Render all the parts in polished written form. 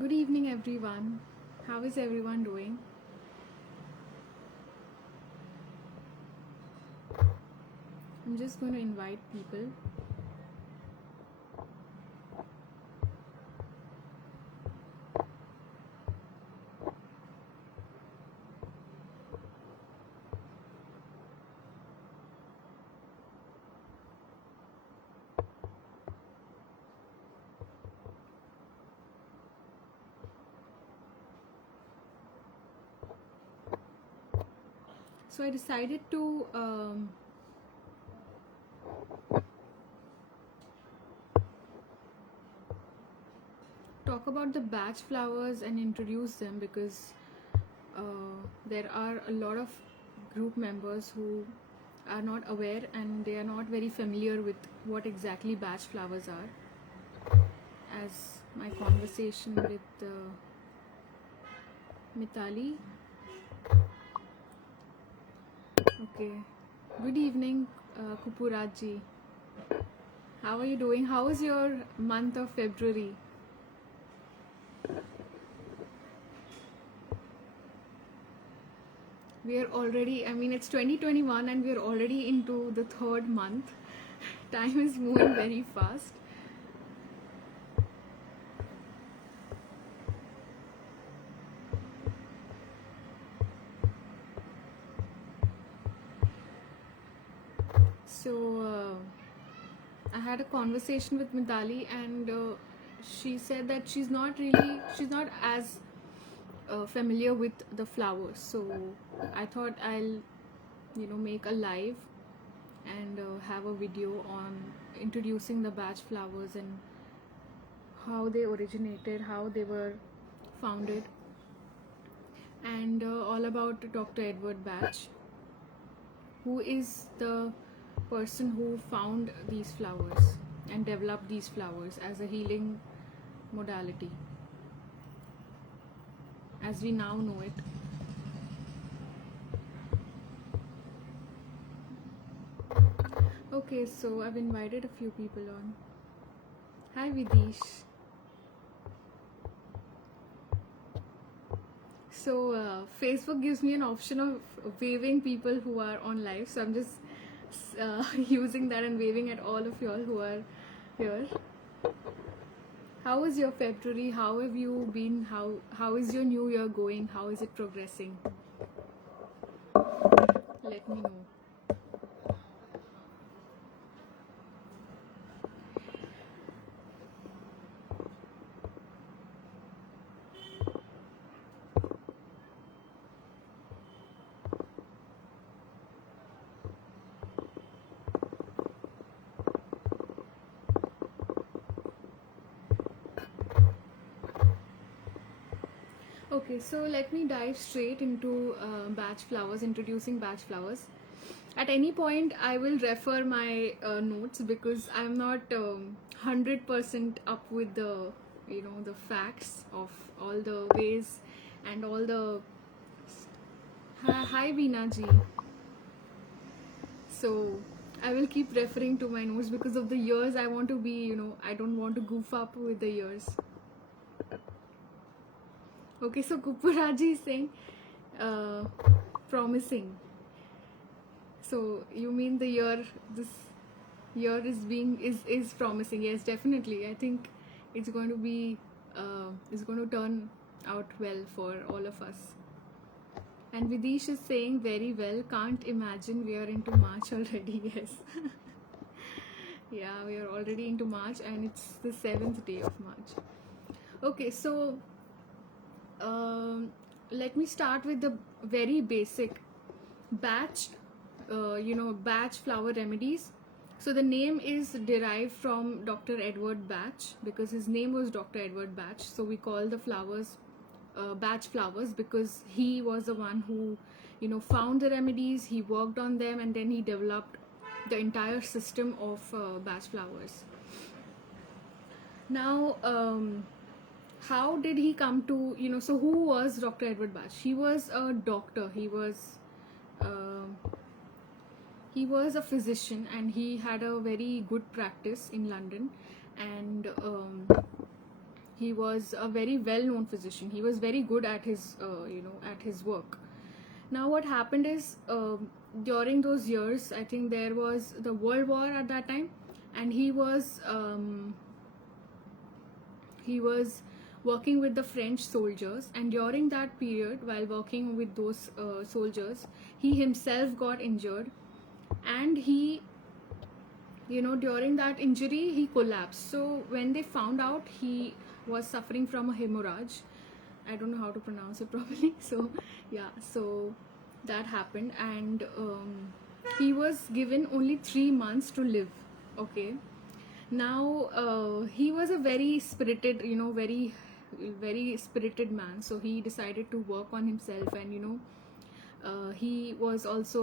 Good evening, everyone. How is everyone doing? I'm just going to invite people. So I decided to talk about the batch flowers and introduce them because there are a lot of group members who are not aware and they are not very familiar with what exactly batch flowers are. As my conversation with Mitali. Okay. Good evening, Kupuraji. How are you doing? How was your month of February? We are already, I mean, it's 2021 and we're already into the third month. Time is moving very fast. So, I had a conversation with Midali, and she said that she's not as familiar with the flowers. So, I thought I'll, make a live and have a video on introducing the batch flowers and how they originated, how they were founded, and all about Dr. Edward Batch, who is the person who found these flowers and developed these flowers as a healing modality as we now know it. Okay, so I've invited a few people on. Hi Vidish. So Facebook gives me an option of waving people who are on live, so I'm just using that and waving at all of y'all who are here. How was your February? How have you been? How is your new year going? How is it progressing? Let me know. Okay, so let me dive straight into batch flowers, introducing batch flowers. At any point, I will refer my notes because I'm not 100% up with the facts of all the ways and all the. Hi, Veena ji. So I will keep referring to my notes because of the years. I want to be, I don't want to goof up with the years. Okay, so Kupuraji is saying promising. So you mean this year is promising? Yes, definitely. I think it's going to be it's going to turn out well for all of us. And Vidish is saying very well. Can't imagine we are into March already. Yes. Yeah, we are already into March and it's the 7th day of March. Okay, so let me start with the very basic batch batch flower remedies. So the name is derived from Dr. Edward Batch because his name was Dr. Edward Batch, so we call the flowers batch flowers because he was the one who found the remedies, he worked on them, and then he developed the entire system of batch flowers. Now how did he come to so who was Dr. Edward Batch? He was a doctor, uh, he was a physician and he had a very good practice in London, and he was a very well-known physician. He was very good at his at his work. Now what happened is, during those years, I think there was the World War at that time, and he was working with the French soldiers, and during that period, while working with those soldiers, he himself got injured, and he, during that injury, he collapsed. So when they found out he was suffering from a hemorrhage, I don't know how to pronounce it properly. So yeah, so that happened, and he was given only 3 months to live. Okay. Now he was a very spirited, very spirited man. So he decided to work on himself, and he was also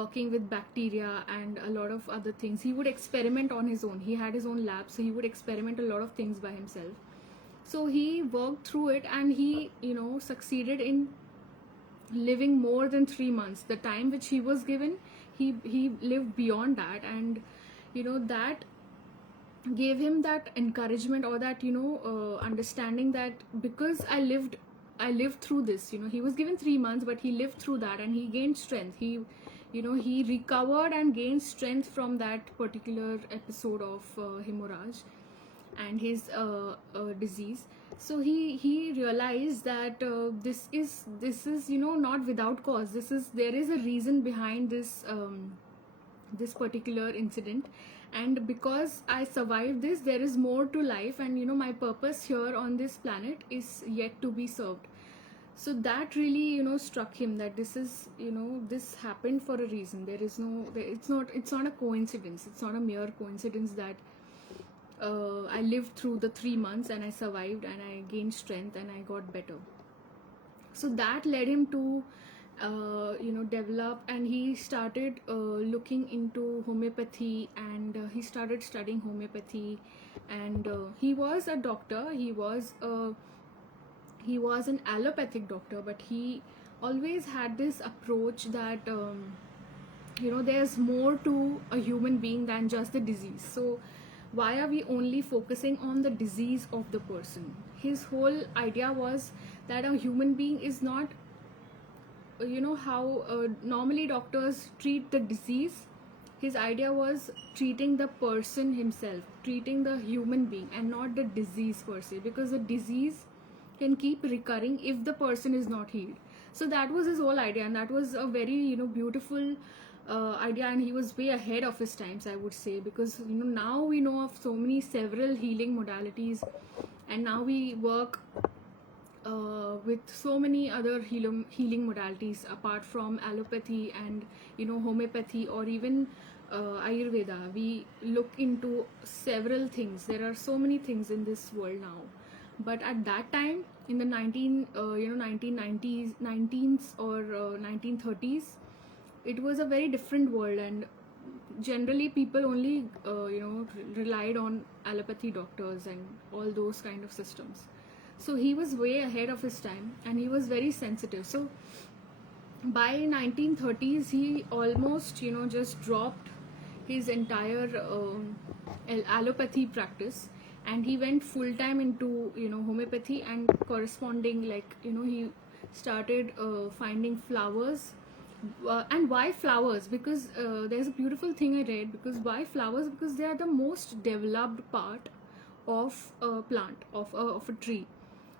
working with bacteria and a lot of other things. He would experiment on his own. He had his own lab, so he would experiment a lot of things by himself. So he worked through it, and he succeeded in living more than 3 months. The time which he was given, he lived beyond that, and that gave him that encouragement, or that understanding that because I lived through this. He was given 3 months, but he lived through that, and he gained strength. He recovered and gained strength from that particular episode of hemorrhage and his disease. So he realized that this is not without cause. There is a reason behind this particular incident, and because I survived this, there is more to life, and my purpose here on this planet is yet to be served. So that really struck him, that this is this happened for a reason. It's not a coincidence. It's not a mere coincidence that I lived through the 3 months, and I survived, and I gained strength, and I got better. So that led him to develop, and he started looking into homeopathy, and he started studying homeopathy, and he was a doctor. He was an allopathic doctor, but he always had this approach that there's more to a human being than just the disease. So why are we only focusing on the disease of the person? His whole idea was that a human being is not, how normally doctors treat the disease. His idea was treating the person himself, treating the human being, and not the disease per se, because the disease can keep recurring if the person is not healed. So that was his whole idea, and that was a very beautiful idea, and he was way ahead of his times, I would say, because now we know of several healing modalities, and now we work with so many other healing modalities apart from allopathy and homeopathy, or even Ayurveda. We look into several things. There are so many things in this world now, but at that time, in the 1990s, 19s or 1930s, it was a very different world, and generally people only relied on allopathy doctors and all those kind of systems. So he was way ahead of his time, and he was very sensitive. So by 1930s, he almost just dropped his entire allopathy practice, and he went full time into homeopathy, and corresponding, he started finding flowers. And why flowers? Because there's a beautiful thing I read. Because why flowers? Because they are the most developed part of a plant, of a tree.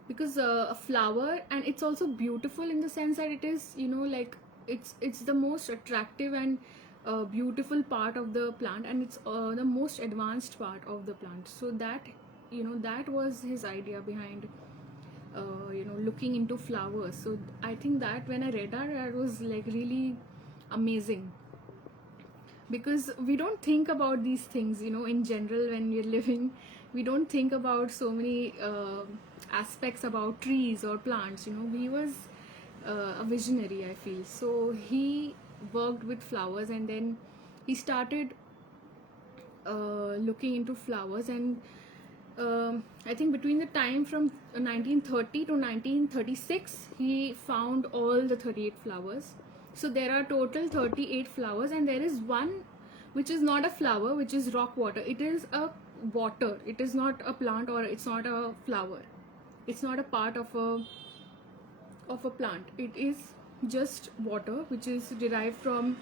Because a flower, and it's also beautiful in the sense that it is it's the most attractive and beautiful part of the plant, and it's the most advanced part of the plant. So that that was his idea behind looking into flowers. So I think that when I read that was really amazing, because we don't think about these things in general when we're living. We don't think about so many aspects about trees or plants. He was a visionary, I feel. So he worked with flowers, and then he started looking into flowers, and I think between the time from 1930 to 1936, he found all the 38 flowers. So there are total 38 flowers, and there is one which is not a flower, which is rock water. It is a water. It is not a plant, or it's not a flower. It's not a part of a plant. It is just water which is derived from,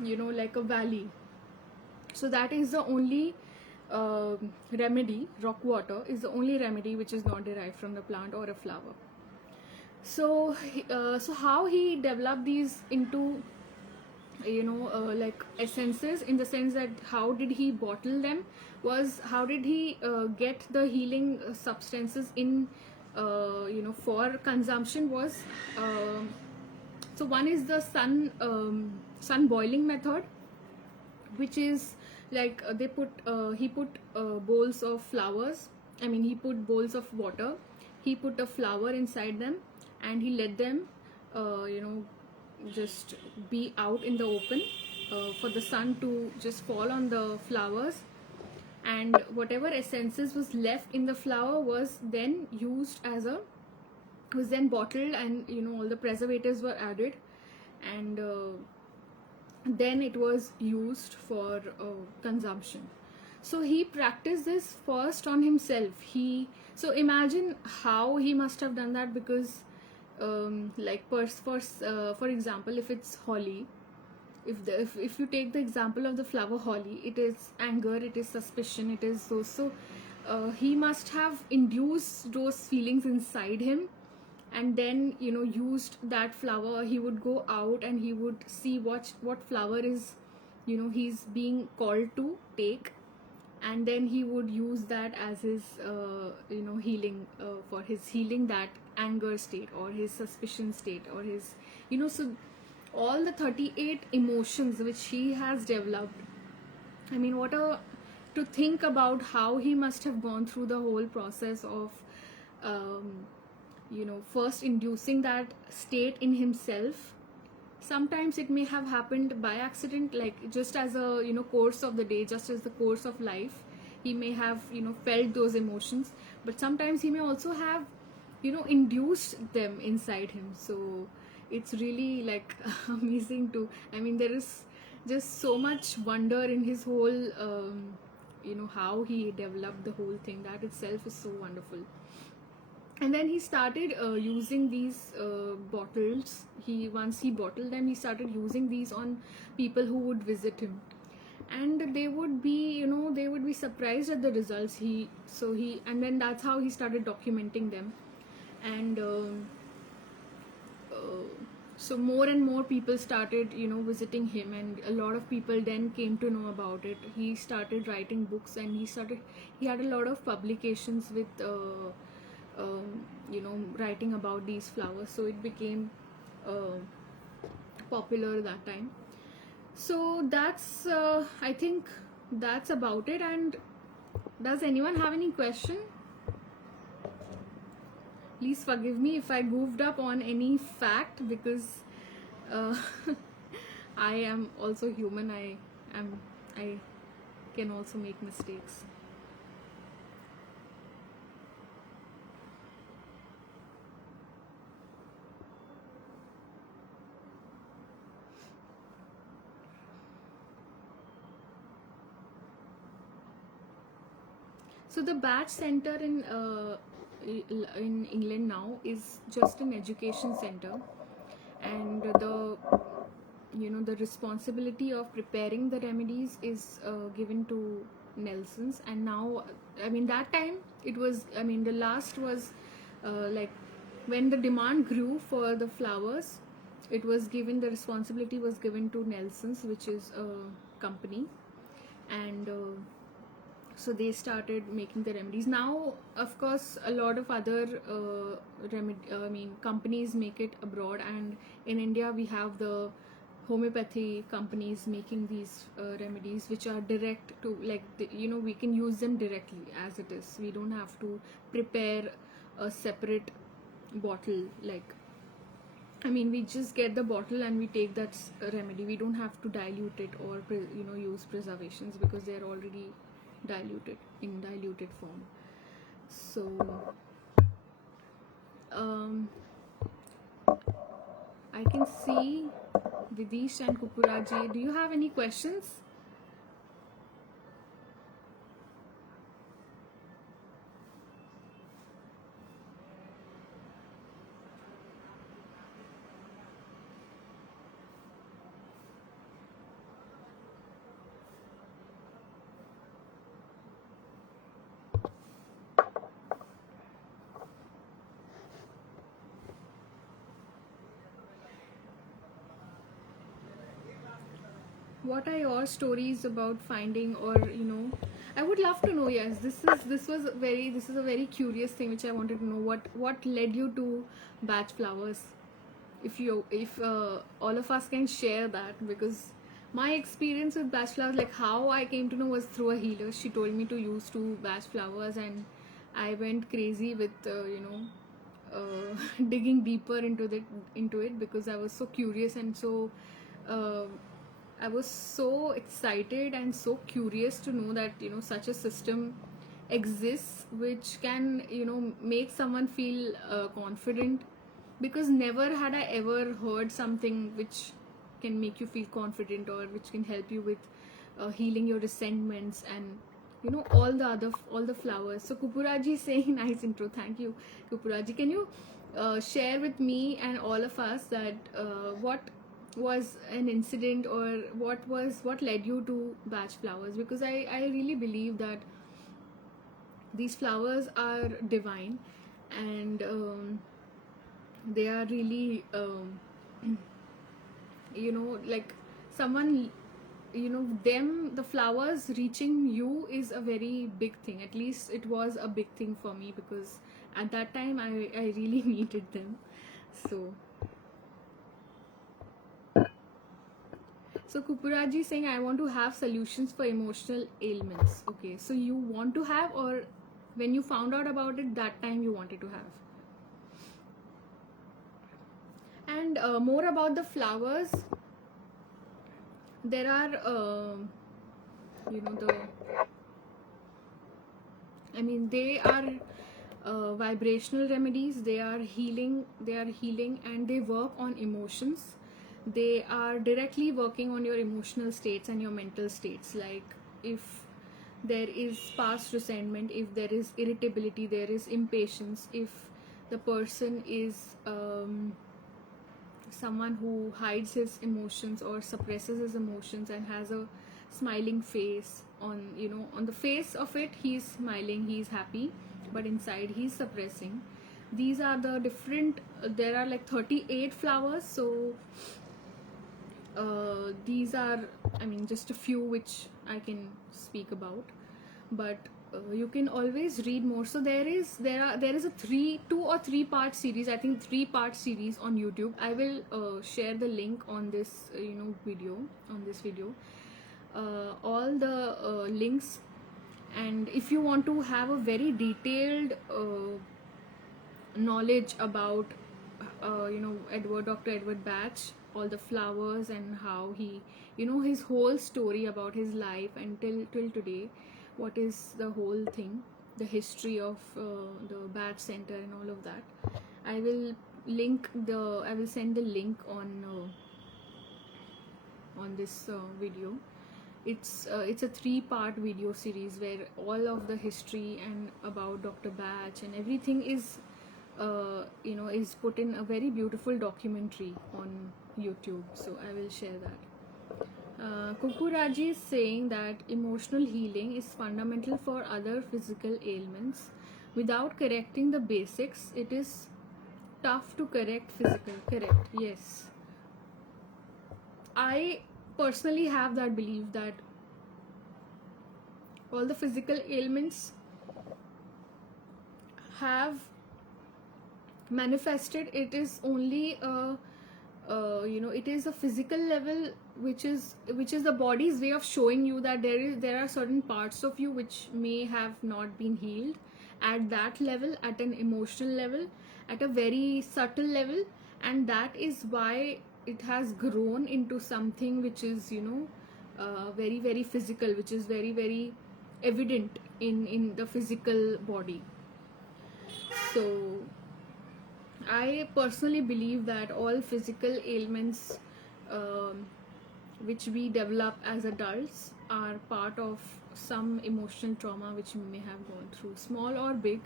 like a valley. So that is the only remedy. Rock water is the only remedy which is not derived from the plant or a flower. So so how he developed these into, like essences, in the sense that how did he bottle them, was how did he get the healing substances in, for consumption, was so one is the sun boiling method, which is like he put bowls of flowers. I mean, he put bowls of water, he put a flower inside them, and he let them just be out in the open, for the sun to just fall on the flowers, and whatever essences was left in the flower was then used as a was then bottled, and all the preservatives were added, and then it was used for consumption. So he practiced this first on himself. So imagine how he must have done that, because for example, if it's holly, if you take the example of the flower holly, it is anger, it is suspicion, it is so he must have induced those feelings inside him, and then used that flower. He would go out and he would see what flower is he's being called to take, and then he would use that as his healing, for his healing that anger state or his suspicion state, or his so all the 38 emotions which he has developed. I mean, to think about how he must have gone through the whole process of first inducing that state in himself. Sometimes it may have happened by accident, like just as a course of the day, just as the course of life, he may have felt those emotions, but sometimes he may also have induced them inside him. So it's really like amazing to, I mean, there is just so much wonder in his whole how he developed the whole thing. That itself is so wonderful. And then he started using these bottles. Once he bottled them, he started using these on people who would visit him, and they would be they would be surprised at the results. And then that's how he started documenting them, and so more and more people started visiting him, and a lot of people then came to know about it. He started writing books, and he had a lot of publications with writing about these flowers, so it became popular that time. So that's I think that's about it. And does anyone have any question? Please forgive me if I goofed up on any fact, because I am also human. I can also make mistakes. So the Batch Center in England now is just an education center, and the responsibility of preparing the remedies is given to Nelson's. And now, I mean, that time it was, I mean, the last was like when the demand grew for the flowers, it was given, the responsibility was given to Nelson's, which is a company, and so they started making the remedies. Now, of course, a lot of other companies make it abroad, and in India we have the homeopathy companies making these remedies, which are direct to, like, we can use them directly as it is. We don't have to prepare a separate bottle. Like, I mean, we just get the bottle and we take that remedy. We don't have to dilute it or use preservations, because they're already diluted in diluted form. So I can see Vidish and Kupuraji. Do you have any questions? what are your stories about finding, or I would love to know. Yes, this is a very curious thing which I wanted to know. What led you to Batch Flowers? If all of us can share that, because my experience with Batch Flowers, like how I came to know, was through a healer. She told me to use 2 Batch Flowers, and I went crazy with digging deeper into it, because I was so curious and so uh, I was so excited and so curious to know that such a system exists, which can make someone feel confident, because never had I ever heard something which can make you feel confident, or which can help you with healing your resentments, and all the flowers. So Kupuraji is saying nice intro. Thank you, Kupuraji. Can you share with me and all of us that what was an incident, or what led you to Batch Flowers? Because I really believe that these flowers are divine, and they are really like someone, them, the flowers reaching you is a very big thing. At least it was a big thing for me, because at that time I really needed them. So Kupuraji saying, I want to have solutions for emotional ailments. Okay, so you want to have, or when you found out about it, that time you wanted to have? And more about the flowers. There are they are vibrational remedies. They are healing, and they work on emotions. They are directly working on your emotional states and your mental states. Like if there is past resentment, if there is irritability, there is impatience, if the person is someone who hides his emotions or suppresses his emotions and has a smiling face, on the face of it he's smiling, he's happy, but inside he's suppressing. These are the different, there are like 38 flowers. So these are, just a few which I can speak about, but you can always read more. So there is a 2 or 3 part series, I think 3-part series on YouTube. I will share the link on this video, all the links. And if you want to have a very detailed knowledge about Dr. Edward Batch, all the flowers, and how he, his whole story about his life until till today, what is the whole thing, the history of the Batch Center and all of that, I will send the link on this video. It's a 3-part video series where all of the history and about Dr. Batch and everything is is put in a very beautiful documentary on YouTube. So I will share that. Kukuraji is saying that emotional healing is fundamental for other physical ailments. Without correcting the basics, it is tough to correct physical. Correct, yes. I personally have that belief that all the physical ailments have manifested. It is only it is a physical level, which is the body's way of showing you that there are certain parts of you which may have not been healed at that level, at an emotional level, at a very subtle level, and that is why it has grown into something which is very, very physical, which is very, very evident in the physical body. So I personally believe that all physical ailments which we develop as adults are part of some emotional trauma which we may have gone through, small or big,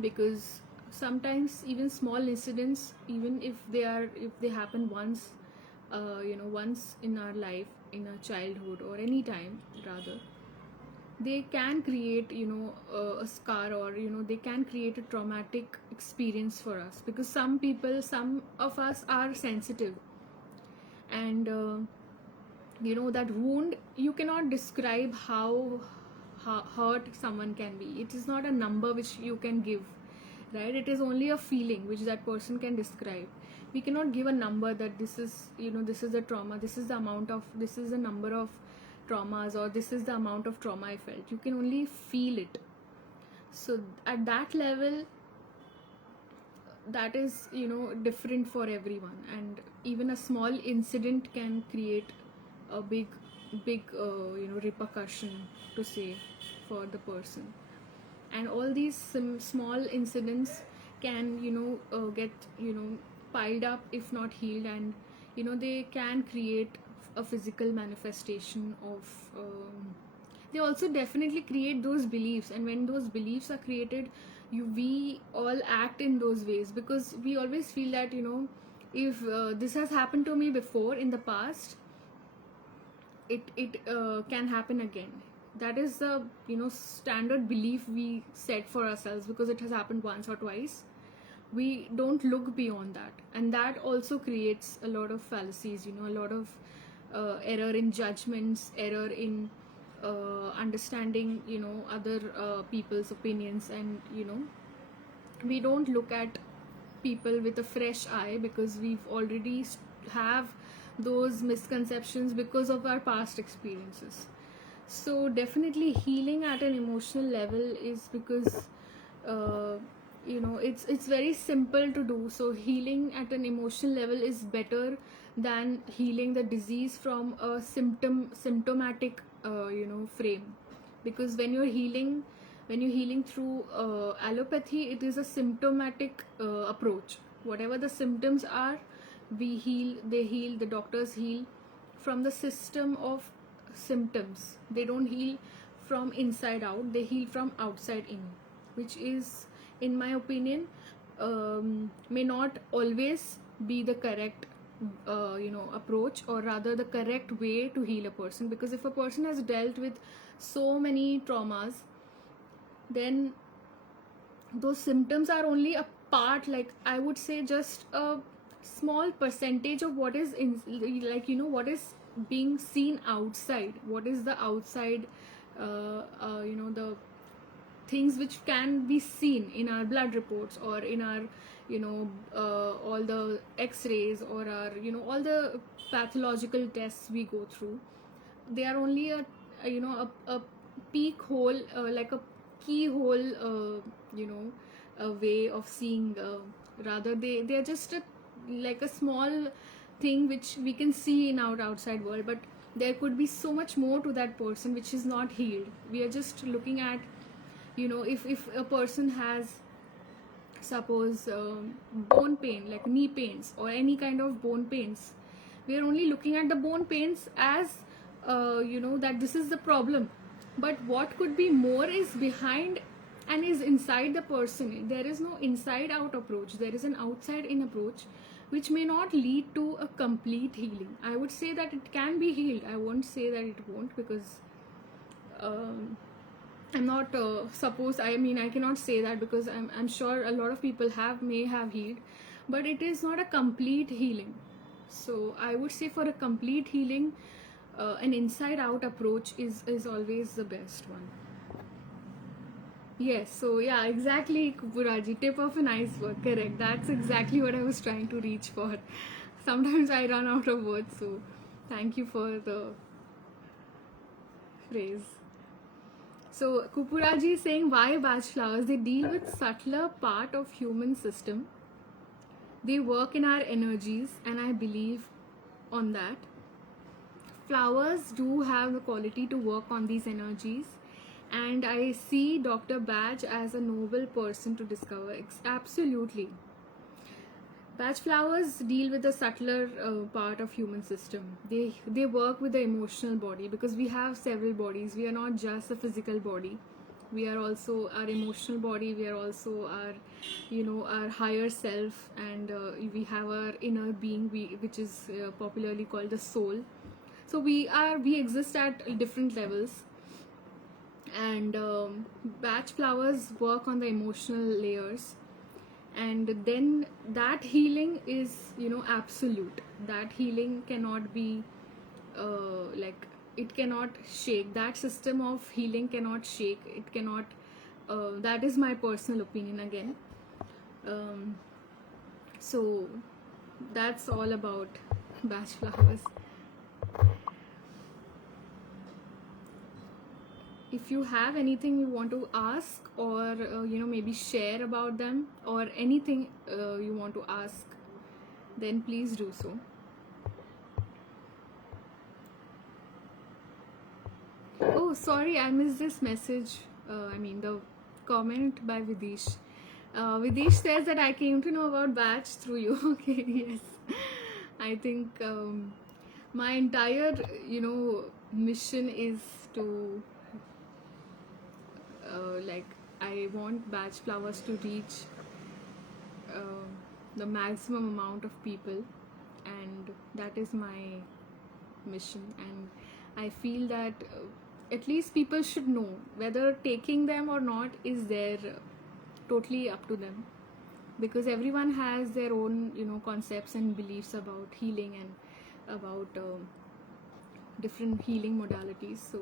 because sometimes even small incidents, even if they happen once, once in our life, in our childhood, or any time rather, they can create a scar, or they can create a traumatic experience for us, because some of us are sensitive, and that wound, you cannot describe how hurt someone can be. It is not a number which you can give, right? It is only a feeling which that person can describe. We cannot give a number that this is this is the trauma, this is the amount of, this is the number of traumas, or this is the amount of trauma I felt. You can only feel it. So at that level, that is different for everyone, and even a small incident can create a big repercussion, to say, for the person. And all these small incidents can get piled up if not healed, and they can create a physical manifestation of they also definitely create those beliefs. And when those beliefs are created, we all act in those ways, because we always feel that if this has happened to me before in the past, it can happen again. That is the standard belief we set for ourselves, because it has happened once or twice. We don't look beyond that, and that also creates a lot of fallacies, a lot of error in judgments, error in understanding other people's opinions. And we don't look at people with a fresh eye, because we've already have those misconceptions because of our past experiences. So definitely healing at an emotional level is because it's very simple to do. So healing at an emotional level is better than healing the disease from a symptomatic frame. Because when you're healing through allopathy, it is a symptomatic approach. Whatever the symptoms are, they heal, the doctors heal from the system of symptoms. They don't heal from inside out, they heal from outside in, which is, in my opinion, may not always be the correct approach, or rather the correct way to heal a person. Because if a person has dealt with so many traumas, then those symptoms are only a part, like I would say just a small percentage of what is in, what is being seen outside, what is the outside the things which can be seen in our blood reports, or in our all the x-rays, or our all the pathological tests we go through. They are only a peak hole, like a keyhole, a way of seeing, rather they are just like a small thing which we can see in our outside world, but there could be so much more to that person which is not healed. We are just looking at if a person has, suppose, bone pain, like knee pains or any kind of bone pains, we are only looking at the bone pains as that this is the problem. But what could be more is behind and is inside the person. There is no inside out approach, there is an outside in approach, which may not lead to a complete healing. I would say that it can be healed, I won't say that it won't, because I'm not I cannot say that, because I'm sure a lot of people may have healed, but it is not a complete healing. So I would say for a complete healing, an inside out approach is always the best one. Yes, so yeah, exactly, Kupuraji, tip of an iceberg, correct. That's exactly what I was trying to reach for. Sometimes I run out of words, so thank you for the phrase. So Kupuraji is saying, why Bach flowers? They deal with subtler part of human system. They work in our energies, and I believe on that. Flowers do have the quality to work on these energies, and I see Dr. Bach as a noble person to discover. Absolutely. Bach flowers deal with the subtler part of human system. They work with the emotional body, because we have several bodies. We are not just a physical body. We are also our emotional body. We are also our our higher self, and we have our inner being, which is popularly called the soul. So we exist at different levels, and Bach flowers work on the emotional layers. And then that healing is absolute. That healing cannot be like it cannot shake. That system of healing cannot shake. It cannot. That is my personal opinion again. Um, so that's all about Bach flowers. If you have anything you want to ask, or maybe share about them, or anything you want to ask, then please do so. Oh, sorry, I missed this message. The comment by Vidish. Vidish says that I came to know about Bach through you. Okay, yes. I think my entire, mission is to, I want Bach flowers to reach uh, the maximum amount of people, and that is my mission. And I feel that at least people should know, whether taking them or not is their totally up to them, because everyone has their own concepts and beliefs about healing and about different healing modalities. So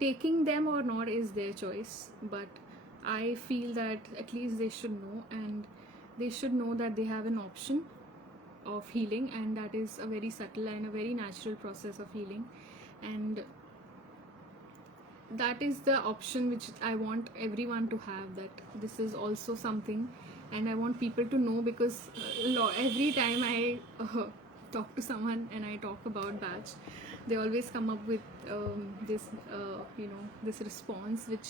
taking them or not is their choice, but I feel that at least they should know, and they should know that they have an option of healing, and that is a very subtle and a very natural process of healing. And that is the option which I want everyone to have, that this is also something. And I want people to know, because every time I talk to someone and I talk about Bach, they always come up with this response, which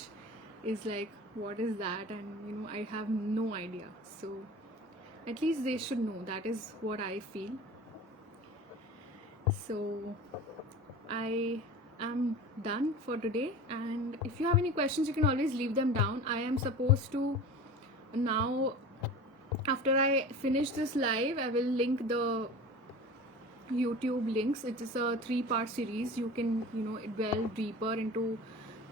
is like, what is that? And I have no idea. So at least they should know. That is what I feel. So I am done for today, and if you have any questions, you can always leave them down. I am supposed to now, after I finish this live, I will link the YouTube links. It is a 3-part series. You can delve deeper into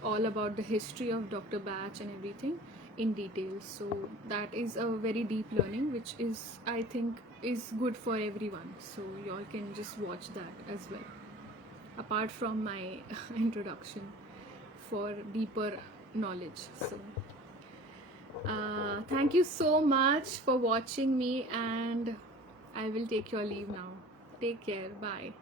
all about the history of Dr. Bach and everything in detail. So that is a very deep learning, which is, I think, is good for everyone. So y'all can just watch that as well, apart from my introduction, for deeper knowledge. So thank you so much for watching me, and I will take your leave now. Take care. Bye.